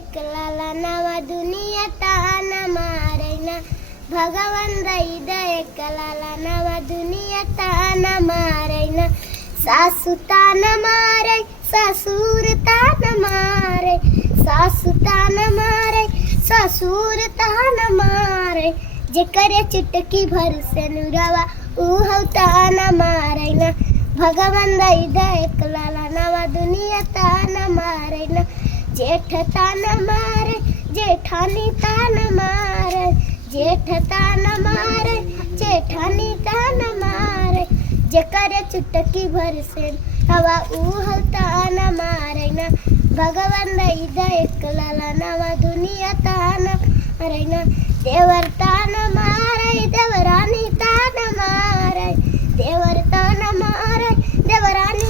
એકલા નવા દુનિયા તાના મારેના ભગવાન દઈ એકલા નવા દુનિયા તાના મારેના સાસુ તાના મારે સસુર તાના મારે સાસુ તાના મારે સસુર તાના મારે જે કરે ચુટકી ભર से नुरावा ऊ ताना मारेना भगवान दई एकला नवा दुनिया ताना मारेना जेठ ताना मारे जेठानी ताना मारे जेठ ताना मारे जेठानी ताना मारे जे करे चुटकी भर से हवा ऊ ताना मारेना भगवान दई एकला नवा दुनिया ताना मारेना देवर ताना मारे देवरानी ताना मारे देवर ताना मारे देवरानी